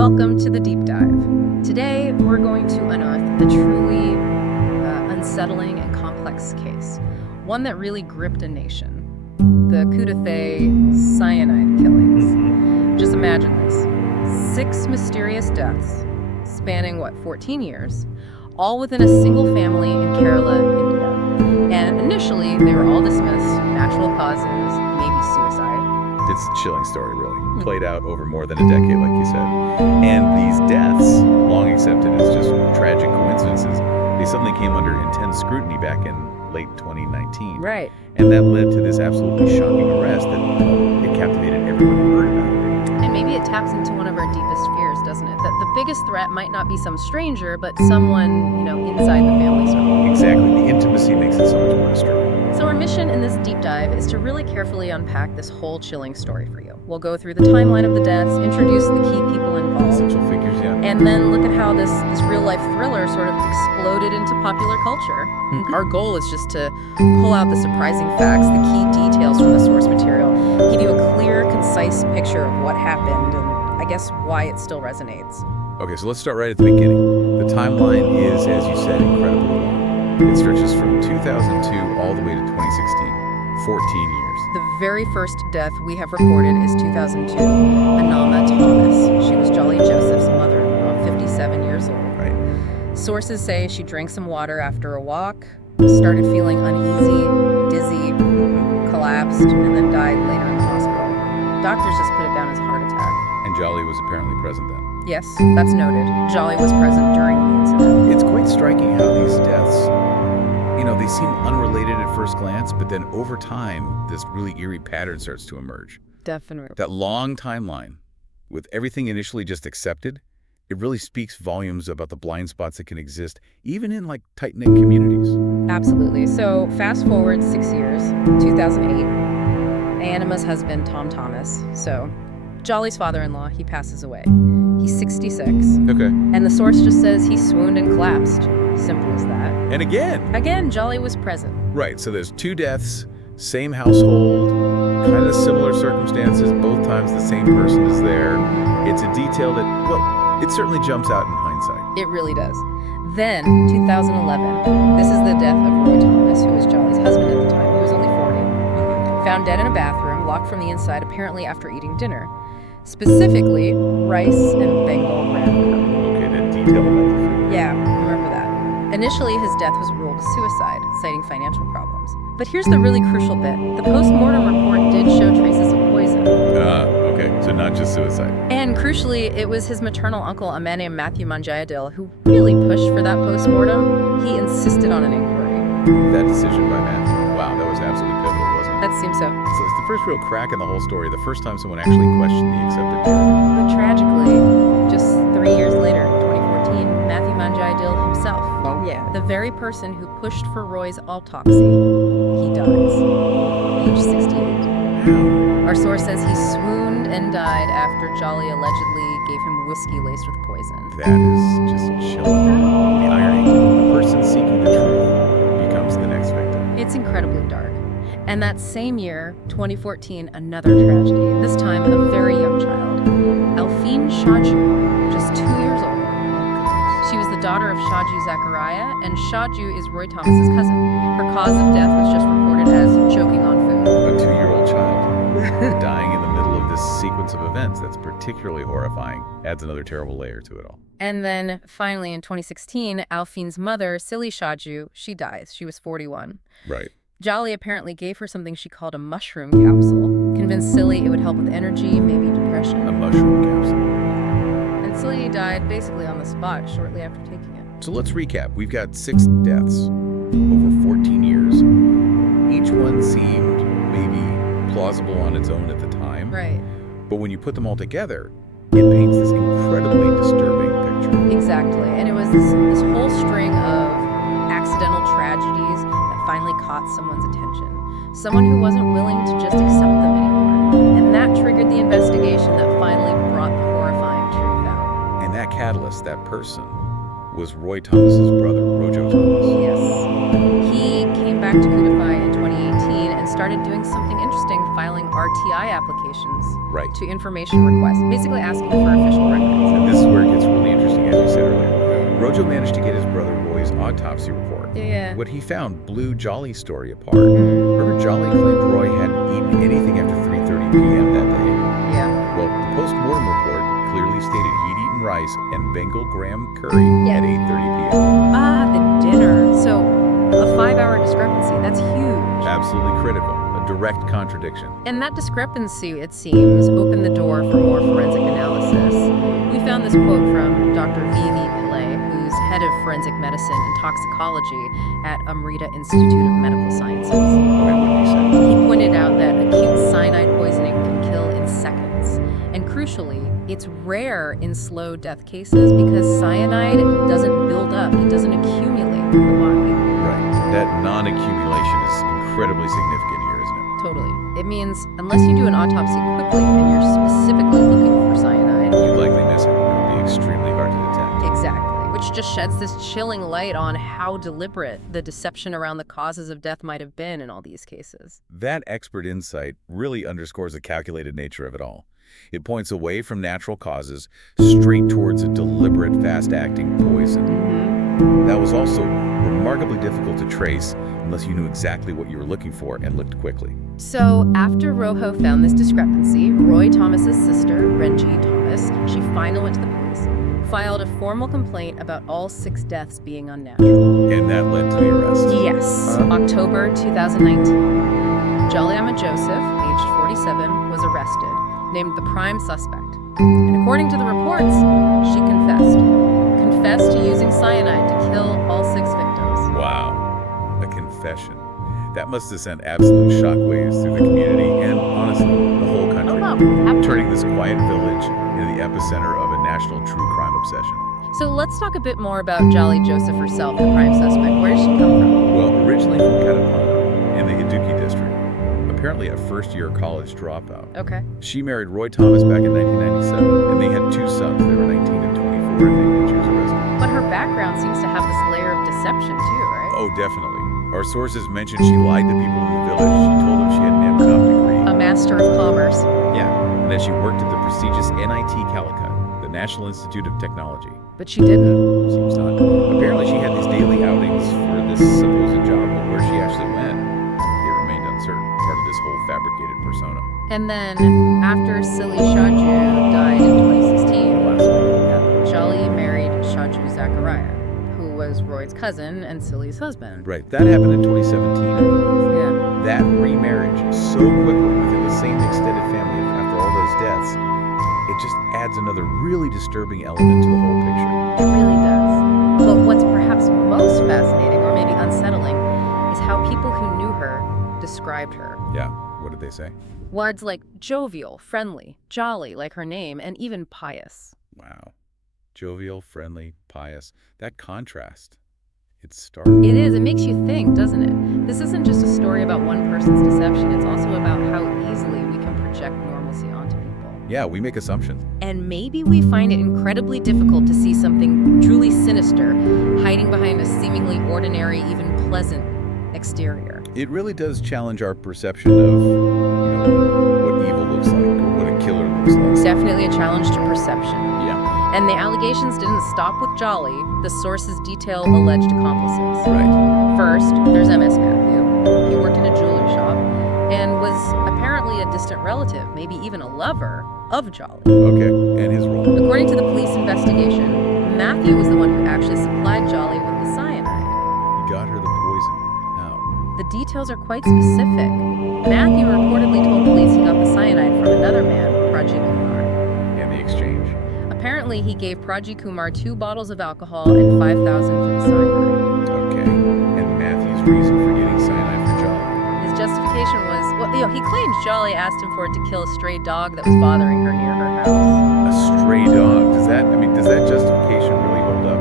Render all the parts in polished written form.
Welcome to the deep dive. Today, we're going to unearth a truly unsettling and complex case, one that really gripped a nation. The Kudethay cyanide killings. Just imagine this. 6 mysterious deaths, spanning, 14 years, all within a single family in Kerala, India. And initially, they were all dismissed, natural causes, maybe suicide. It's a chilling story, really. Played out over more than a decade, like you said. And these deaths, long accepted as just tragic coincidences, they suddenly came under intense scrutiny back in late 2019. Right. And that led to this absolutely shocking arrest that it captivated everyone who heard about it. And maybe it taps into one of our deepest fears, doesn't it? That the biggest threat might not be some stranger, but someone, inside the family circle. Exactly. The intimacy makes it so much more disturbing. So our mission in this deep dive is to really carefully unpack this whole chilling story for you. We'll go through the timeline of the deaths, introduce the key people involved, Essential figures, yeah. and then look at how this real-life thriller sort of exploded into popular culture. Our goal is just to pull out the surprising facts, the key details from the source material, give you a clear, concise picture of what happened, and I guess why it still resonates. Okay, so let's start right at the beginning. The timeline is, as you said, incredibly long. It stretches from 2002 all the way to 2016, 14 years. The very first death we have recorded is 2002, Anama Thomas. She was Jolly Joseph's mother-in-law, 57 years old. Right. Sources say she drank some water after a walk, started feeling uneasy, dizzy, collapsed, and then died later in the hospital. Doctors just put it down as a heart attack. And Jolly was apparently present then. Yes, that's noted. Jolly was present during the incident. It's quite striking how these deaths, they seem unrelated at first glance, but then over time, this really eerie pattern starts to emerge. Definitely. That long timeline, with everything initially just accepted, it really speaks volumes about the blind spots that can exist, even in tight-knit communities. Absolutely. So fast forward 6 years, 2008, Anama's husband, Tom Thomas. So Jolly's father-in-law, he passes away. He's 66. Okay. And the source just says he swooned and collapsed. Simple as that. And Again, Jolly was present. Right, so there's 2 deaths, same household, kind of similar circumstances, both times the same person is there. It's a detail that, it certainly jumps out in hindsight. It really does. Then, 2011, this is the death of Roy Thomas, who was Jolly's husband at the time. He was only 40. Found dead in a bathroom, locked from the inside, apparently after eating dinner. Specifically, rice and Bengal ram curry. Okay, that detail about the food. Yeah, remember that. Initially, his death was ruled a suicide, citing financial problems. But here's the really crucial bit. The post-mortem report did show traces of poison. Okay, so not just suicide. And crucially, it was his maternal uncle, a man named Matthew Manjayadil, who really pushed for that post-mortem. He insisted on an inquiry. That decision by Matthew, wow, that was absolutely pivotal, wasn't it? That seems so. So it's the first real crack in the whole story, the first time someone actually questioned the accepted narrative. But tragically, just 3 years later, 2014, Matthew Manjayadil himself, the very person who pushed for Roy's autopsy, he dies, age 68. Our source says he swooned and died after Jolly allegedly gave him whiskey laced with poison. That is just chilling. The irony, the person seeking the truth becomes the next victim. It's incredibly dark. And that same year, 2014, another tragedy, this time a very young child, Alfeen Shaju, just 2 years old. She was the daughter of Shaju Zachariah, and Shaju is Roy Thomas's cousin. Her cause of death was just reported as choking on food. A 2-year-old child dying in the middle of this sequence of events. That's particularly horrifying. Adds another terrible layer to it all. And then finally in 2016, Alfeen's mother, Silly Shaju, she dies. She was 41. Right. Jolly apparently gave her something she called a mushroom capsule. Convinced Silly it would help with energy, maybe depression. A mushroom capsule. And Silly died basically on the spot shortly after taking it. So let's recap. We've got 6 deaths over 14 years. Each one seemed maybe plausible on its own at the time. Right. But when you put them all together, it paints this incredibly disturbing picture. Exactly. And it was this whole string of accidental tragedies that finally caught someone's attention. Someone who wasn't willing to just accept them anymore. And that triggered the investigation that finally brought the horrifying truth out. And that catalyst, that person, was Roy Thomas's brother, Rojo Thomas. Yes. He came back to Kudethay in 2018 and started doing something interesting, filing RTI applications Right. to information requests, basically asking for official records. And this Joe managed to get his brother Roy's autopsy report. Yeah. What he found blew Jolly's story apart. Remember, Jolly claimed Roy hadn't eaten anything after 3:30 p.m. that day. Yeah. Well, the post-mortem report clearly stated he'd eaten rice and Bengal graham curry at 8:30 p.m. Ah, the dinner. So, a 5-hour discrepancy. That's huge. Absolutely critical. A direct contradiction. And that discrepancy, it seems, opened the door for more forensic analysis. We found this quote from Dr. V.V. Pillay, who's head of forensic medicine and toxicology at Amrita Institute of Medical Sciences. Okay, what did he say? He pointed out that acute cyanide poisoning can kill in seconds. And crucially, it's rare in slow death cases because cyanide doesn't build up, it doesn't accumulate in the body. Right. That non-accumulation is incredibly significant here, isn't it? Totally. It means unless you do an autopsy quickly and you're specifically looking for cyanide, You'd likely miss it. It would be extremely hard to detect. exactly, which just sheds this chilling light on how deliberate the deception around the causes of death might have been in all these cases. That expert insight really underscores the calculated nature of it all. It points away from natural causes straight towards a deliberate, fast-acting poison. That was also remarkably difficult to trace unless you knew exactly what you were looking for and looked quickly. So, after Rojo found this discrepancy, Roy Thomas's sister, Renji Thomas, she finally went to the police, filed a formal complaint about all 6 deaths being unnatural. And that led to the arrest. Yes, October 2019. Jolly Ahmed Joseph, aged 47, was arrested, named the prime suspect. And according to the reports, she confessed to using cyanide to kill all 6 victims. Wow. A confession. That must have sent absolute shockwaves through the community and, honestly, the whole country. Turning this quiet village into the epicenter of a national true crime obsession. So let's talk a bit more about Jolly Joseph herself, the prime suspect. Where did she come from? Well, originally from Kadapana in the Iduki district. Apparently a first-year college dropout. Okay. She married Roy Thomas back in 1997, and they had 2 sons. They were 19 and 24, I think, when she was arrested. But her background seems to have this layer of deception too, right? Oh, definitely. Our sources mentioned she lied to people in the village. She told them she had an M.Com degree. A master of commerce. Yeah, and that she worked at the prestigious NIT Calicut, the National Institute of Technology. But she didn't. Seems not. Apparently she had these daily outings for this supposed job, but where she actually went, it remained uncertain. Part of this whole fabricated persona. And then, after Silly Shaju died in 2016, Jolly married Shaju Zachariah, who was Roy's cousin and Silly's husband. Right, that happened in 2017, I believe. Yeah. That remarriage so quickly within the same extended family after all those deaths, it just adds another really disturbing element to the whole picture. It really does. But what's perhaps most fascinating, or maybe unsettling, is how people who knew her described her. Yeah, what did they say? Words like jovial, friendly, jolly, like her name, and even pious. Wow. Jovial, friendly, pious. That contrast. It's stark. It is. It makes you think, doesn't it? This isn't just a story about one person's deception. It's also about how easily we can project normalcy onto people. Yeah, we make assumptions. And maybe we find it incredibly difficult to see something truly sinister hiding behind a seemingly ordinary, even pleasant exterior. It really does challenge our perception of, what evil looks like or what a killer looks like. It's definitely a challenge to perception. Yeah. And the allegations didn't stop with Jolly. The sources detail alleged accomplices. Right. First, there's MS Matthew. He worked in a jewelry shop and was apparently a distant relative, maybe even a lover of Jolly. Okay, and his role. According to the police investigation, Matthew was the one who actually supplied Jolly with the cyanide. He got her the poison. How? The details are quite specific. Matthew reportedly told police he got the cyanide from another man, Praji Kumar. And the exchange. Apparently, he gave Praji Kumar 2 bottles of alcohol and $5,000 for the cyanide. Okay, and Matthew's reason for getting cyanide for Jolly. His justification was, he claimed Jolly asked him for it to kill a stray dog that was bothering her near her house. A stray dog. Does that justification really hold up?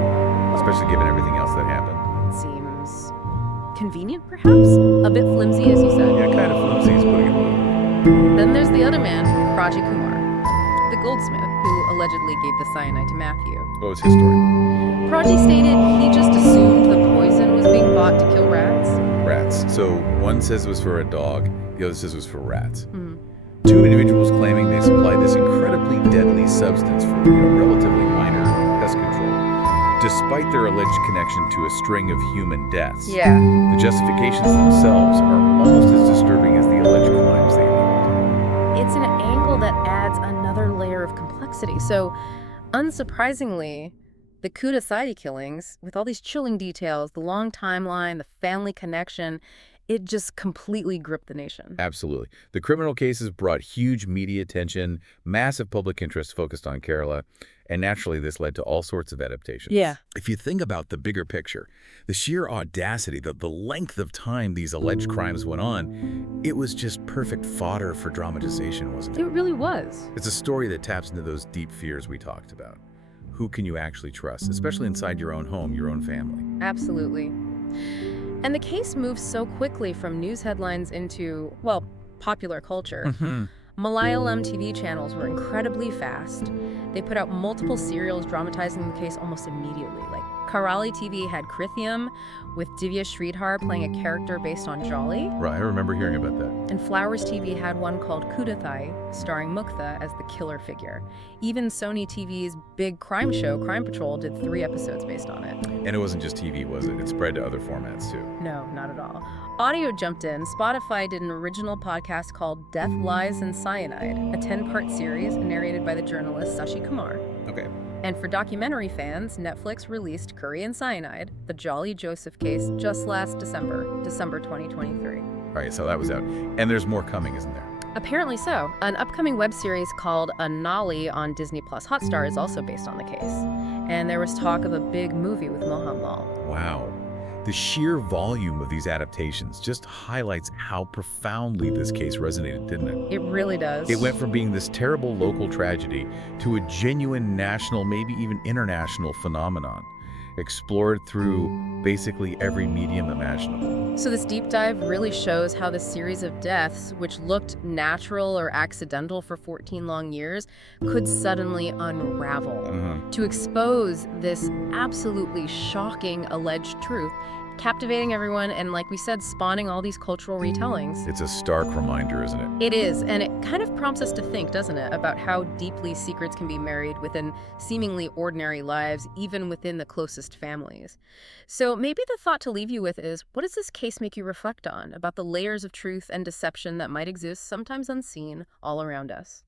Especially given everything else that happened. Seems convenient, perhaps? A bit flimsy, as you said. Yeah, kind of flimsy is putting it mildly. Then there's the other man, Praji Kumar, the goldsmith who allegedly gave the cyanide to Matthew. What was his story? Praji stated he just assumed the poison was being bought to kill rats. Rats. So one says it was for a dog, the other says it was for rats. Hmm. 2 individuals claiming they supplied this incredibly deadly substance for relatively minor pest control. despite their alleged connection to a string of human deaths. Yeah. The justifications themselves are almost as disturbing as the alleged crimes they enabled. It's an angle that adds another layer of complexity. So, unsurprisingly, the Cyanide killings, with all these chilling details, the long timeline, the family connection, it just completely gripped the nation. Absolutely. The criminal cases brought huge media attention, massive public interest focused on Kerala, and naturally this led to all sorts of adaptations. Yeah. If you think about the bigger picture, the sheer audacity, the length of time these alleged crimes went on, it was just perfect fodder for dramatization, wasn't It it? really was. It's a story that taps into those deep fears we talked about. Who can you actually trust, especially inside your own home, your own family? Absolutely. And the case moves so quickly from news headlines into, well, popular culture. Malayalam TV channels were incredibly fast. They put out multiple serials dramatizing the case almost immediately. Like Karali TV had Krithium, with Divya Sridhar playing a character based on Jolly. Right, I remember hearing about that. And Flowers TV had one called Kudathai, starring Mukta as the killer figure. Even Sony TV's big crime show, Crime Patrol, did 3 episodes based on it. And it wasn't just TV, was it? It spread to other formats, too. No, not at all. Audio jumped in. Spotify did an original podcast called Death, Lies, and Cyanide, a 10-part series narrated by the journalist Sashi Kumar. Okay. And for documentary fans, Netflix released Curry and Cyanide, the Jolly Joseph case, just last December 2023. All right, so that was out. And there's more coming, isn't there? Apparently so. An upcoming web series called Anali on Disney Plus Hotstar is also based on the case. And there was talk of a big movie with Mohanlal. Wow. The sheer volume of these adaptations just highlights how profoundly this case resonated, didn't it? It really does. It went from being this terrible local tragedy to a genuine national, maybe even international phenomenon, explored through basically every medium imaginable. So this deep dive really shows how the series of deaths, which looked natural or accidental for 14 long years, could suddenly unravel. To expose this absolutely shocking alleged truth, captivating everyone, and like we said, spawning all these cultural retellings. It's a stark reminder, isn't it? It is, and it kind of prompts us to think, doesn't it, about how deeply secrets can be buried within seemingly ordinary lives, even within the closest families. So maybe the thought to leave you with is, what does this case make you reflect on about the layers of truth and deception that might exist, sometimes unseen, all around us?